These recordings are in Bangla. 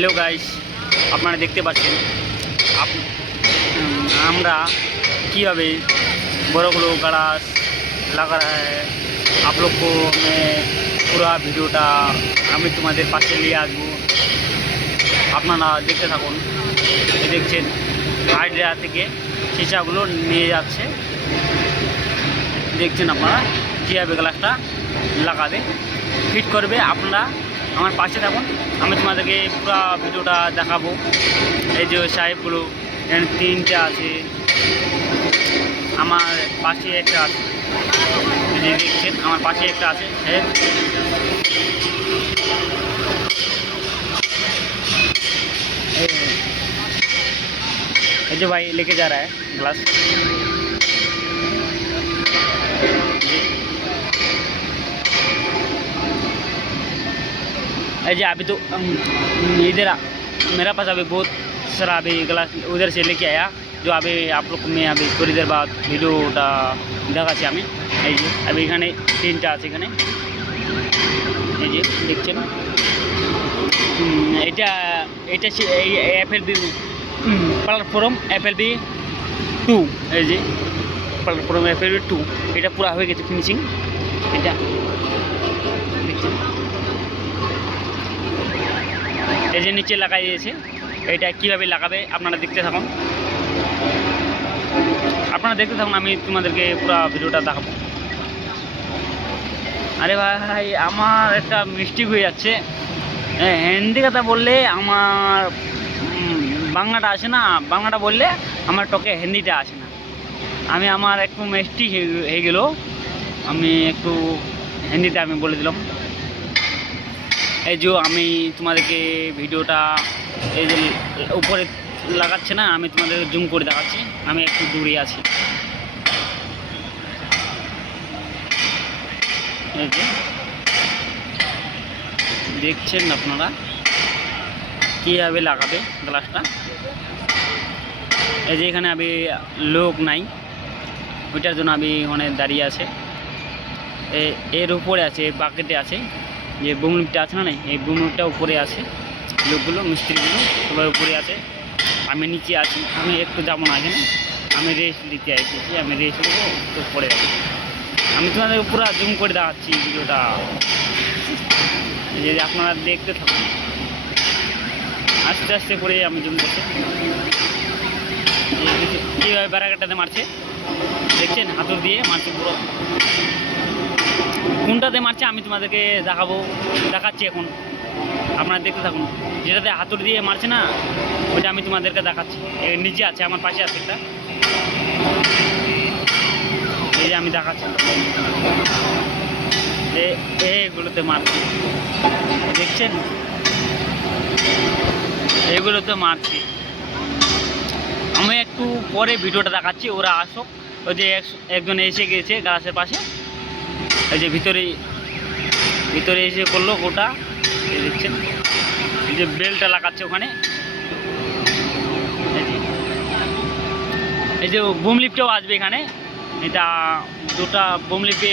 हेलो गाइस, আপনারা দেখতে পাচ্ছেন আমরা কিভাবে बड़ो गरास लगा रहा है। आप लोग को मैं पूरा भिडियोटा हमें तुम्हारे पासे लिए आसबो। আপনারা দেখতে থাকুন। এই দেখছেন হাইড্রা থেকে চিচাগুলো নিয়ে যাচ্ছে। দেখছেন আপনারা কীভাবে গ্লাসটা লাগাবে, ফিট করবে। আপনারা আমার পাশে থাকুন, আমি তোমাদেরকে পুরো ভিডিওটা দেখাবো। এই যে সাহেবগুলো এখানে তিনটে আছে, আমার পাশে একটা আছে। এই যে দেখছেন আমার পাশে একটা আছে সাহেব। ये जो भाई लेके जा रहा है ग्लास, जी अभी तो इधर मेरा पास अभी बहुत सारा अभी ग्लास उधर से लेके आया, जो अभी आप लोग मैं अभी थोड़ी देर बाद भिडियोटा দেখাচ্ছি আমি। এই যে अभी এখানে তিনটা আছে, এখানে এই যে দেখছেন। এটা এটা FLB প্ল্যাটফর্ম FLB 2, এই যে প্ল্যাটফর্ম FLB 2 এটা পুরো হয়ে গেছে ফিনিশিং। এটা দেখছেন এই যে নিচে লাগাই দিয়েছে। এটা কীভাবে লাগাবে আপনারা দেখতে থাকুন, আমি তোমাদেরকে পুরো ভিডিওটা দেখাবো। আরে ভাই আমার একটা মিস্টেক হয়ে যাচ্ছে, হিন্দি কথা বললে আমার বাংলাটা আসে না, বাংলাটা বললে আমার টকে হিন্দিটা আসে না। আমি আমার একটু মিস্টেক হয়ে গেল, আমি একটু হিন্দিতে আমি বলে দিলাম। এই যে আমি তোমাদেরকে ভিডিওটা এই যে উপরে লাগাচ্ছে না, আমি তোমাদের জুম করে দেখাচ্ছি। আমি একটু দূরে আছি, এই যে দেখছেন আপনারা কীভাবে লাগাবে গ্লাসটা। এই যে এখানে আমি লোক নাই, ওইটার জন্য আমি ওখানে দাঁড়িয়ে আছে। এর উপরে আছে বাকেটে আছে, যে বুমলিপটা আছে না, এই বুমলিপটা উপরে আছে। লোকগুলো মিস্ত্রিগুলো সবাই উপরে আছে, আমি নিচে আছি। আমি একটু যাবো না এখানে, আমি রেস্ট দিতে এসেছি, আমি রেস্ট দেবো একটু পরে আছি। আমি তোমাদের পুরো জুম করে দেখাচ্ছি ভিডিওটা, যে আপনারা দেখতে থাকুন। আস্তে আস্তে করে আমি জুম করছি। কীভাবে ব্যারাকেটটাতে মারছে দেখছেন, হাতুর দিয়ে মারছে পুরো। কোনটাতে মারছে আমি তোমাদেরকে দেখাচ্ছি এখন, আপনারা দেখতে থাকুন। যেটাতে হাতুর দিয়ে মারছে না, ওইটা আমি তোমাদেরকে দেখাচ্ছি। নিচে আছে, আমার পাশে আছে একটা, এই যে আমি দেখাচ্ছি। এগুলোতে মারছি দেখছেন, এগুলোতে মারছি। আমি একটু পরে ভিডিওটা দেখাচ্ছি, ওরা আসো। ওই যে একজন এসে গেছে গ্লাসের পাশে, এই যে ভিতরে এসে করলো ওটা, এই দেখছেন। এই যে বেলটা লাগাচ্ছে ওখানে, এই যে বুম লিফটও আসবে এখানে। এটা দুটা বুম লিফটে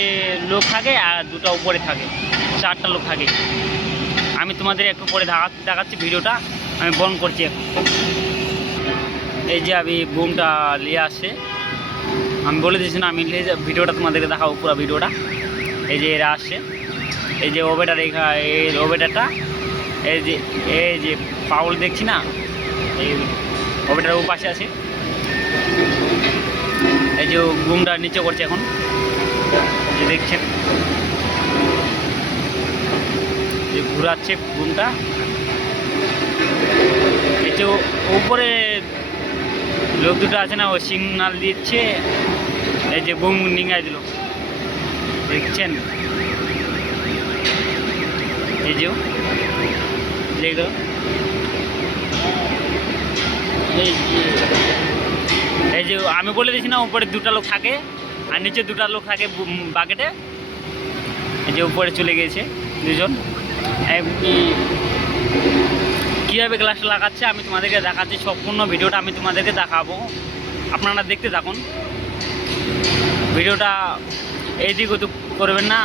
লোক থাকে আর দুটা উপরে থাকে, 4টা লোক থাকে। আমি তোমাদের একটু পরে দেখাচ্ছি ভিডিওটা, আমি বন্ধ করছি এখন। এই যে আমি বুমটা নিয়ে আসছে, আমি বলে দিচ্ছি না, আমি ভিডিওটা তোমাদেরকে দেখাবো পুরো ভিডিওটা। এই যে এরা আসছে, এই যে ওবেটার এই ওবেটারটা, এই যে পাউল দেখছি না, এই ওবেটার ও পাশে আছে। এই যে বুমটা নিচে করছে এখন, যে দেখছেন যে ঘুরাচ্ছে বুমটা। এই যে উপরে লোক দুটো আছে না, ও সিগনাল দিচ্ছে। এই যে বুম নিঙাই দিল দেখছেন, এই যে দেখল। এই যে আমি বলে দিয়েছি না, উপরে 2টা লোক থাকে আর নিচে 2টা লোক থাকে বাকেটে। এই যে উপরে চলে গেছে 2জন। কীভাবে গ্লাসটা লাগাচ্ছে আমি তোমাদেরকে দেখাচ্ছি, সম্পূর্ণ ভিডিওটা আমি তোমাদেরকে দেখাবো। আপনারা দেখতে থাকুন ভিডিওটা। এইদিকে তো করবেন না,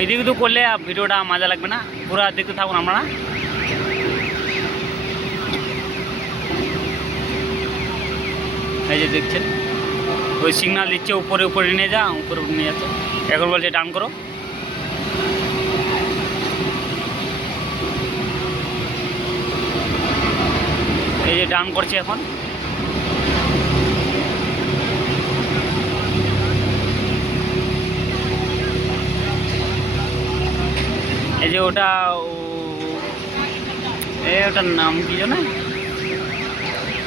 এইদিকে তো করলে ভিডিওটা মজা লাগবে না। পুরো দেখতে থাকুন আপনারা। এই যে দেখছেন ওই সিগন্যাল দিচ্ছে উপরে উপরে নিয়ে যা, উপরে নিয়ে যাচ্ছে। এখন বলছে ডান করো। এই যে ডান করছে এখন। এই যে ওটা ওটার নাম কি জানো,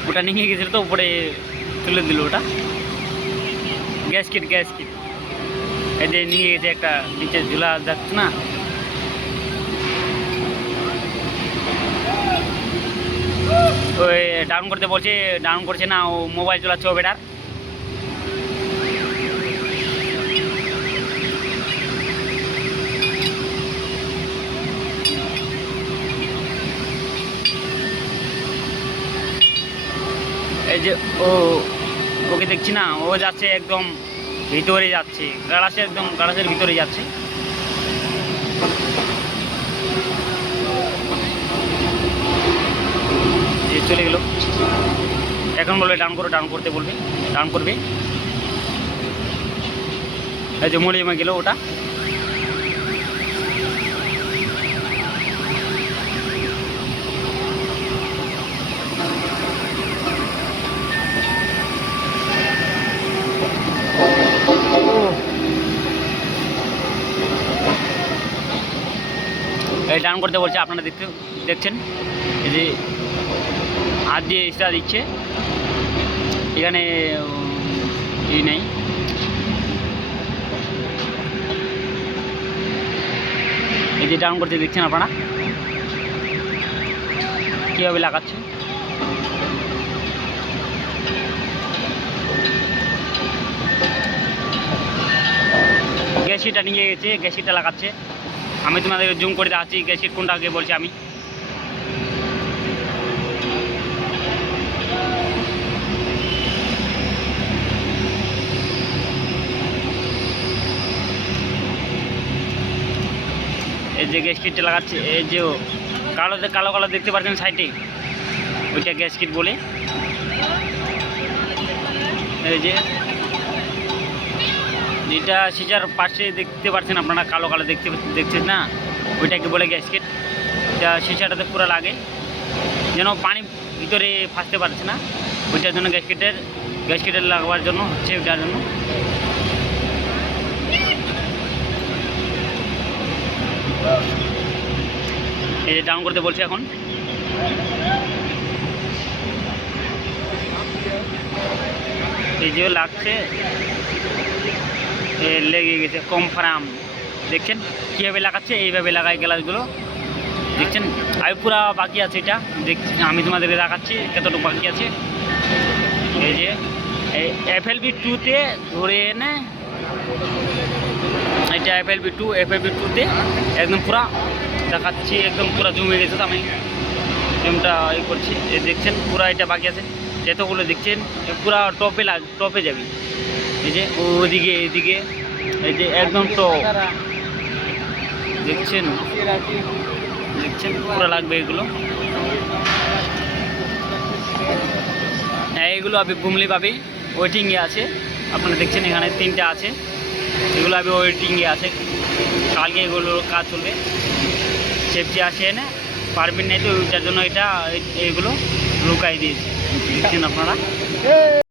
ওটা নিয়ে গেছিল তো উপরে তুলে দিল ওটা গ্যাসকিট। এই যে নিয়ে গেছে একটা নিচে ঝুলা যাচ্ছে না, ওই ডাউন করতে বলছে, ডাউন করছে না, ও মোবাইল চালাচ্ছে ও বেটার। এই যে ওকে দেখছি না, ও যাচ্ছে একদম ভিতরে যাচ্ছে, একদম গাড়াসের ভিতরে যাচ্ছে। চলে গেল। এখন বলবে ডাউন করো, ডাউন করতে বলবে, ডাউন করবে। এই যে মরিয়ামা গেল ওটা। এই ডাউন করতে বলছে, আপনারা দেখছেন এই যে হাত দিয়ে ইস্তা দিচ্ছে, এখানে ই নেই। এই যে ডাউন করতে দেখছেন আপনারা কীভাবে লাগাচ্ছে। গ্যাসিটা নিয়ে গেছে, গ্যাসিটা লাগাচ্ছে। আমি তোমাদেরকে জুম করে দেখাচ্ছি গ্যাসিট কোনটা আগে বলছি আমি। এই যে গ্যাস কিটটা লাগাচ্ছে, এই যে কালো কালো দেখতে পাচ্ছেন সাইডে, ওইটা গ্যাস কিট বলে। এই যে যেটা সিজার পাশে দেখতে পাচ্ছেন আপনারা, কালো কালো দেখছেন না, ওইটাকে বলে গ্যাস কিট। যা সিসাটাতে পুরো লাগে যেন পানি ভিতরে ফাঁসতে পারছে না, ওইটার জন্য গ্যাস কিটের লাগাবার জন্য হচ্ছে, ওইটার জন্য। এই যে ডাউন করতে বলছে এখন। এই যে লাগছে, লেগে গেছে কনফার্ম। দেখছেন কীভাবে লাগাচ্ছে, এইভাবে লাগাই গ্লাসগুলো দেখছেন। আর পুরা বাকি আছে এটা, দেখছি আমি তোমাদেরকে দেখাচ্ছি কতটুকু বাকি আছে। এই যে FLB 2-তে ধরে এনে, এটা FLB 2-তে একদম পুরা দেখাচ্ছি, একদম পুরা জমে গেছে। তো আমি জুমটা করছি, দেখছেন পুরা এটা বাকি আছে। যতগুলো দেখছেন পুরা টপে যাবে। এই যে ওদিকে এদিকে, এই যে একদম টপ দেখছেন পুরো লাগবে এগুলো। এইগুলো আপনি বুমলি পাবি, ওয়েটিংয়ে আছে। আপনারা দেখছেন এখানে 3টা আছে, এগুলো আপনি ওয়েটিংয়ে আছে। কালকে এগুলোর কাজ চলবে। সেফটি আসে না, পারবেন নাই তো, ওইটার জন্য এইগুলো লুকাই দিয়েছে, দেখছেন আপনারা।